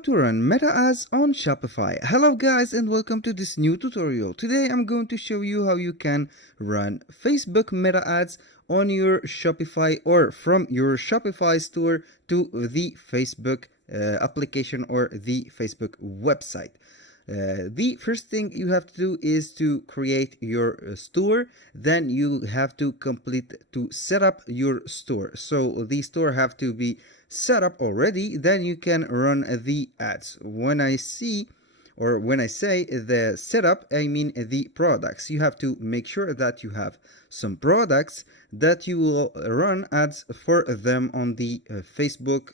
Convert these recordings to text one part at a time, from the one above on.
How to run meta ads on Shopify. Hello guys and welcome to this new tutorial. Today I'm going to show you how you can run Facebook meta ads on your Shopify or from your Shopify store to the Facebook application or the Facebook website. The first thing you have to do is to create your store. Then you have to set up your store. So the store have to be set up already. Then you can run the ads. When I say the setup, I mean the products. You have to make sure that you have some products that you will run ads for them on the Facebook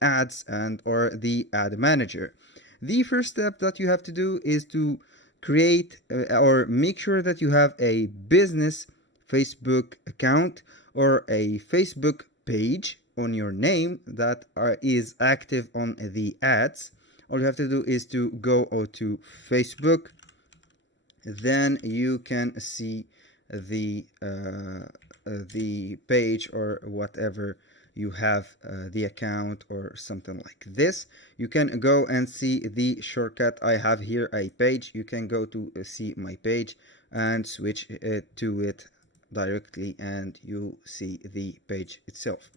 ads and or the ad manager. The first step that you have to do is to create or make sure that you have a business Facebook account or a Facebook page on your name that is active on the ads. All you have to do is to go to Facebook. Then you can see the page or whatever you have the account or something like this. You can go and see the shortcut. I have here a page. You can go to see my page and switch it to it directly and you see the page itself.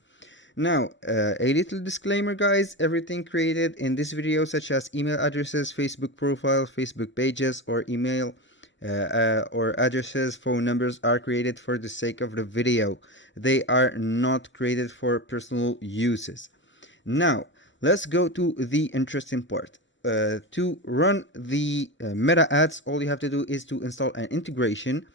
Now, a little disclaimer guys, everything created in this video such as email addresses, Facebook profiles, Facebook pages or email or addresses, phone numbers are created for the sake of the video. They are not created for personal uses. Now, let's go to the interesting part. To run the meta ads, all you have to do is to install an integration.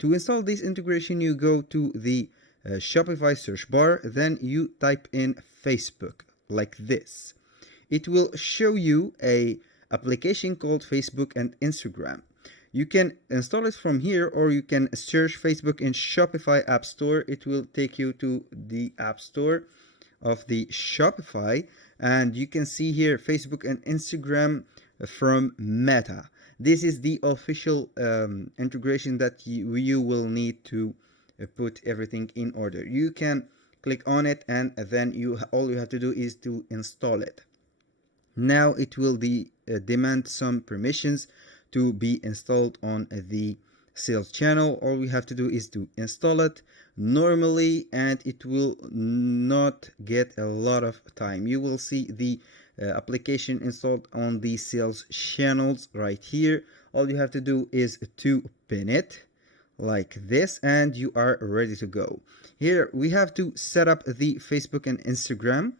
To install this integration, you go to the Shopify search bar, then you type in Facebook like this. It will show you a application called Facebook and Instagram. You can install it from here or you can search Facebook in Shopify App Store. It will take you to the App Store of the Shopify and you can see here Facebook and Instagram from Meta. This is the official integration that you will need to put everything in order. You can click on it and then all you have to do is to install it. Now it will demand some permissions to be installed on the sales channel. All we have to do is to install it normally and it will not get a lot of time. You will see the application installed on the sales channels right here. All you have to do is to pin it like this and you are ready to go. Here we have to set up the Facebook and Instagram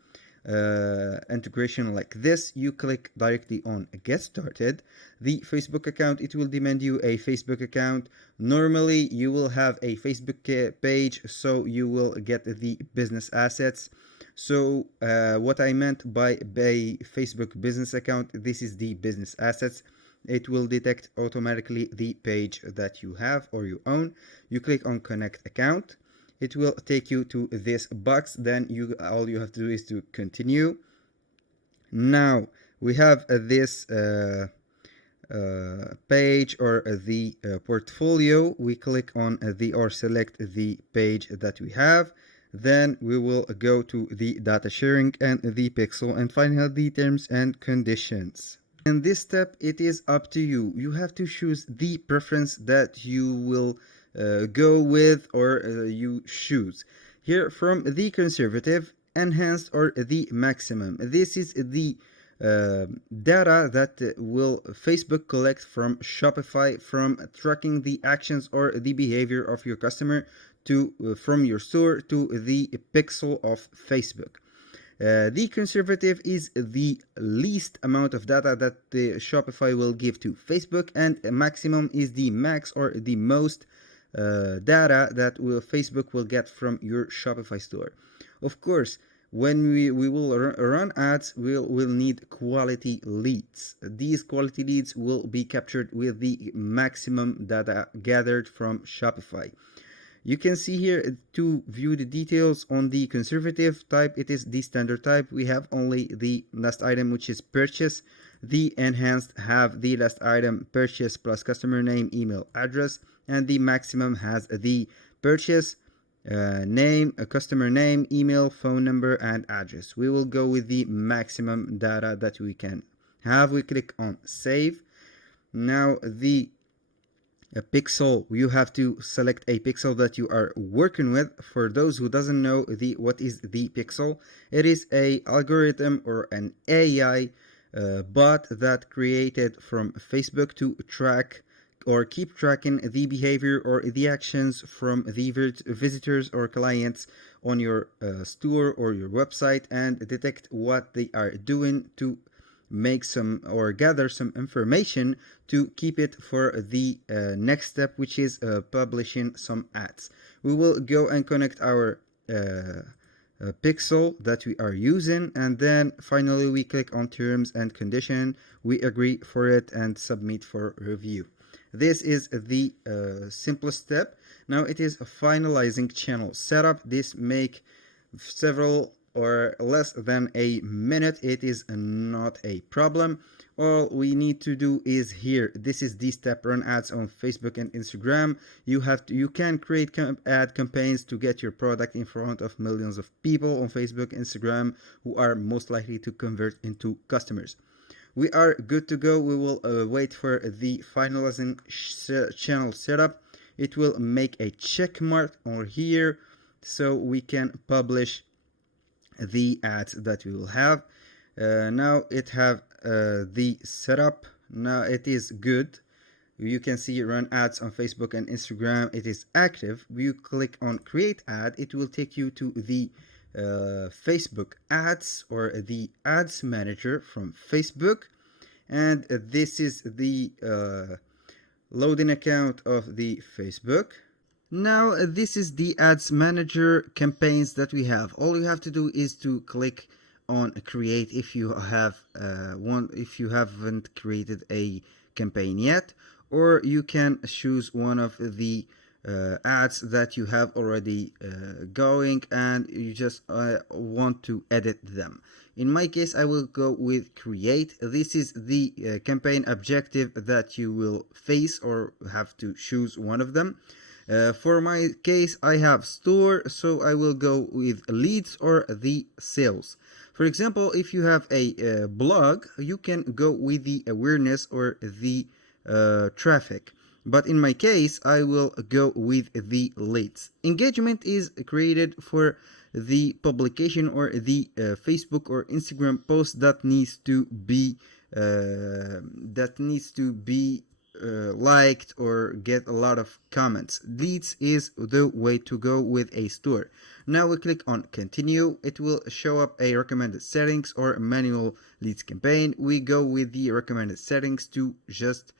integration like this. You click directly on get started. The Facebook account, it will demand you a Facebook account. Normally you will have a Facebook page, so you will get the business assets. So what I meant by a Facebook business account, this is the business assets. It will detect automatically the page that you have or you own. You click on connect account. It will take you to this box. Then all you have to do is to continue. Now we have this page or the portfolio. We click on or select the page that we have. Then we will go to the data sharing and the pixel and finally the terms and conditions. In this step, it is up to you. You have to choose the preference that you will go with or you choose. Here from the conservative, enhanced or the maximum. This is the data that will Facebook collect from Shopify from tracking the actions or the behavior of your customer from your store to the pixel of Facebook. The conservative is the least amount of data that the Shopify will give to Facebook, and maximum is the max or the most data that Facebook will get from your Shopify store. Of course, when we will run ads, we'll need quality leads. These quality leads will be captured with the maximum data gathered from Shopify. You can see here to view the details on the conservative type, it is the standard type. We have only the last item, which is purchase. The enhanced have the last item, purchase plus customer name, email, address, and the maximum has the purchase name, a customer name, email, phone number, and address. We will go with the maximum data that we can have. We click on save. Now the pixel, you have to select a pixel that you are working with. For those who doesn't know what is the pixel, it is a algorithm or an AI bot that created from Facebook to track or keep tracking the behavior or the actions from the visitors or clients on your store or your website, and detect what they are doing to make some or gather some information to keep it for the next step, which is publishing some ads. We will go and connect our pixel that we are using, and then finally we click on terms and condition. We agree for it and submit for review. This is the simplest step. Now it is finalizing channel setup. This make several or less than a minute. It is not a problem. All we need to do is here. This is the step: run ads on Facebook and Instagram. You can create ad campaigns to get your product in front of millions of people on Facebook, Instagram, who are most likely to convert into customers. We are good to go. We will wait for the finalizing channel setup. It will make a check mark on here so we can publish the ads that we will have. Now it have the setup. Now it is good. You can see run ads on Facebook and Instagram. It is active. You click on create ad. It will take you to the Facebook ads or the ads manager from Facebook, and this is the loading account of the Facebook. Now this is the ads manager campaigns that we have. All you have to do is to click on create if you have if you haven't created a campaign yet, or you can choose one of the ads that you have already going and you just want to edit them. In my case, I will go with create. This is the campaign objective that you will face or have to choose one of them. For my case, I have store, so I will go with leads or the sales. For example, if you have a blog, you can go with the awareness or the traffic. But in my case, I will go with the leads. Engagement is created for the publication or the Facebook or Instagram post that needs to be liked or get a lot of comments. Leads is the way to go with a store. Now we click on continue. It will show up a recommended settings or manual leads campaign. We go with the recommended settings to just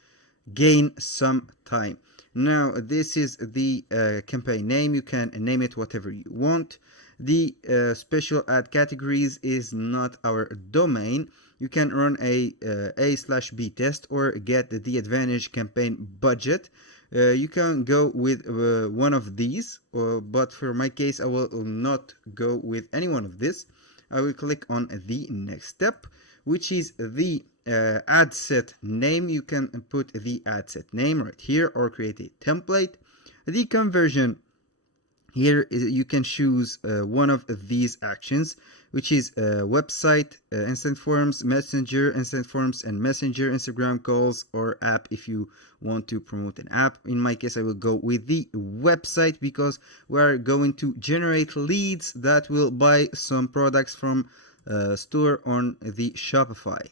gain some time. Now this is the campaign name. You can name it whatever you want. The special ad categories is not our domain. You can run a/b test or get the advantage campaign budget. You can go with one of these, but for my case, I will not go with any one of this. I will click on the next step, which is the ad set name. You can put the ad set name right here or create a template. The conversion, here you can choose one of these actions, which is website, instant forms, messenger, instant forms, and messenger, Instagram calls, or app if you want to promote an app. In my case, I will go with the website because we are going to generate leads that will buy some products from store on the Shopify.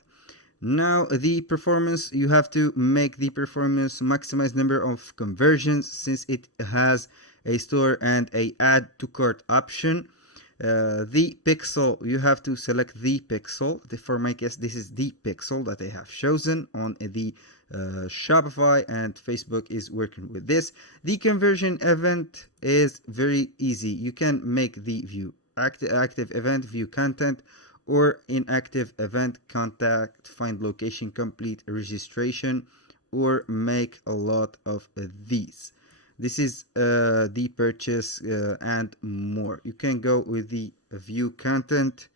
Now the performance, you have to make the performance maximize number of conversions since it has a store and a add to cart option. The pixel, you have to select the pixel. For my case, this is the pixel that I have chosen on the Shopify, and Facebook is working with this. The conversion event is very easy. You can make the view active event, view content, or inactive event, contact, find location, complete registration, or make a lot of these. This is the purchase and more. You can go with the view content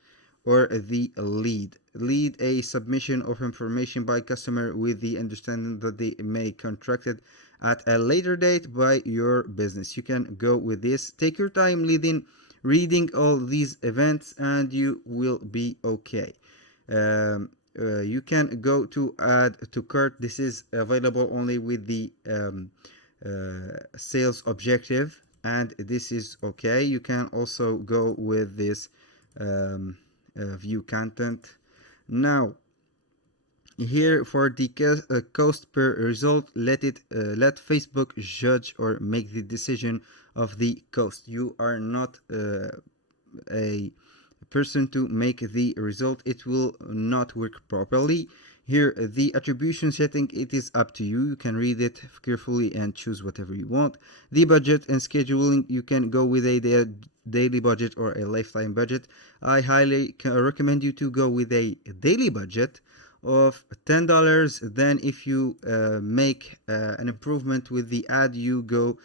or the lead a submission of information by customer with the understanding that they may contracted at a later date by your business. You can go with this. Take your time reading all these events, and you will be okay. You can go to add to cart. This is available only with the sales objective, and this is okay. You can also go with this view content. Now here for the cost per result, let Facebook judge or make the decision of the cost. You are not a person to make the result. It will not work properly. Here the attribution setting, it is up to you. You can read it carefully and choose whatever you want. The budget and scheduling, you can go with a daily budget or a lifetime budget. I highly recommend you to go with a daily budget of $10. Then if you make an improvement with the ad, you go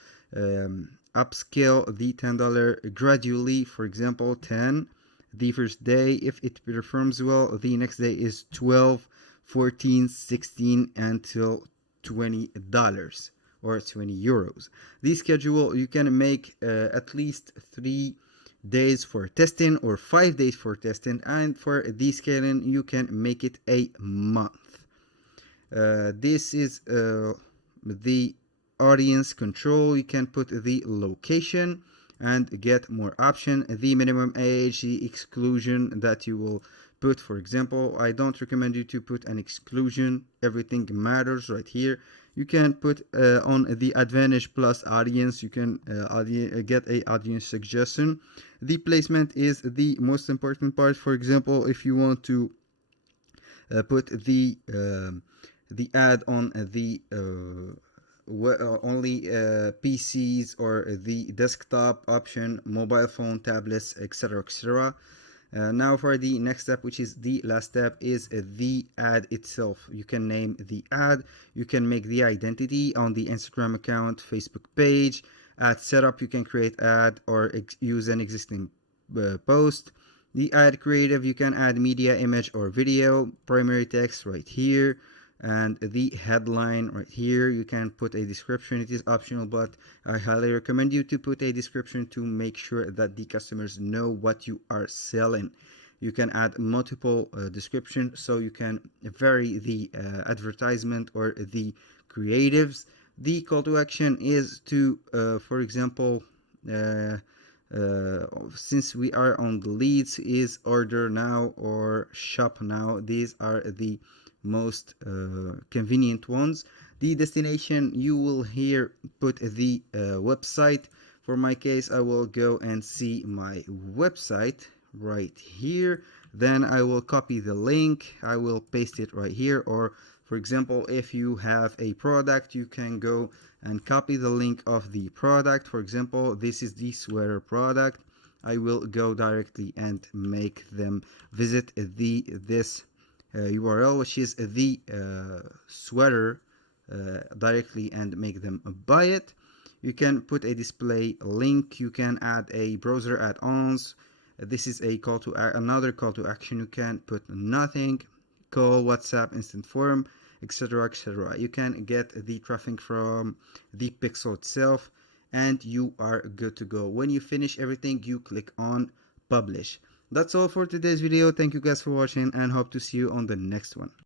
upscale the $10 gradually. For example, 10 the first day. If it performs well, the next day is 12, 14, 16 until $20 or 20 euros. The schedule, you can make at least 3 days for testing or 5 days for testing, and for the scaling you can make it a month. This is the audience control. You can put the location and get more option, the minimum age, the exclusion that you will put. For example, I don't recommend you to put an exclusion. Everything matters right here. You can put on the advantage plus audience. You can get a audience suggestion. The placement is the most important part. For example, if you want to put the ad on the only PCs or the desktop option, mobile phone, tablets, etc., etc. Now for the next step, which is the last step, is the ad itself. You can name the ad. You can make the identity on the Instagram account, Facebook page. Ad setup, you can create ad or use an existing post. The ad creative, you can add media, image, or video. Primary text right here, and the headline right here. You can put a description. It is optional, but I highly recommend you to put a description to make sure that the customers know what you are selling. You can add multiple descriptions, so you can vary the advertisement or the creatives. The call to action is to for example, since we are on the leads, is order now or shop now. These are the most convenient ones. The destination, you will here put the website. For my case, I will go and see my website right here. Then I will copy the link. I will paste it right here. Or for example, if you have a product, you can go and copy the link of the product. For example, this is the sweater product. I will go directly and make them visit this URL, which is the sweater, directly, and make them buy it. You can put a display link. You can add a browser add-ons. This is a another call to action. You can put nothing, call, WhatsApp, instant form, etc., etc. You can get the traffic from the pixel itself, and you are good to go. When you finish everything, you click on publish. That's all for today's video. Thank you guys for watching, and hope to see you on the next one.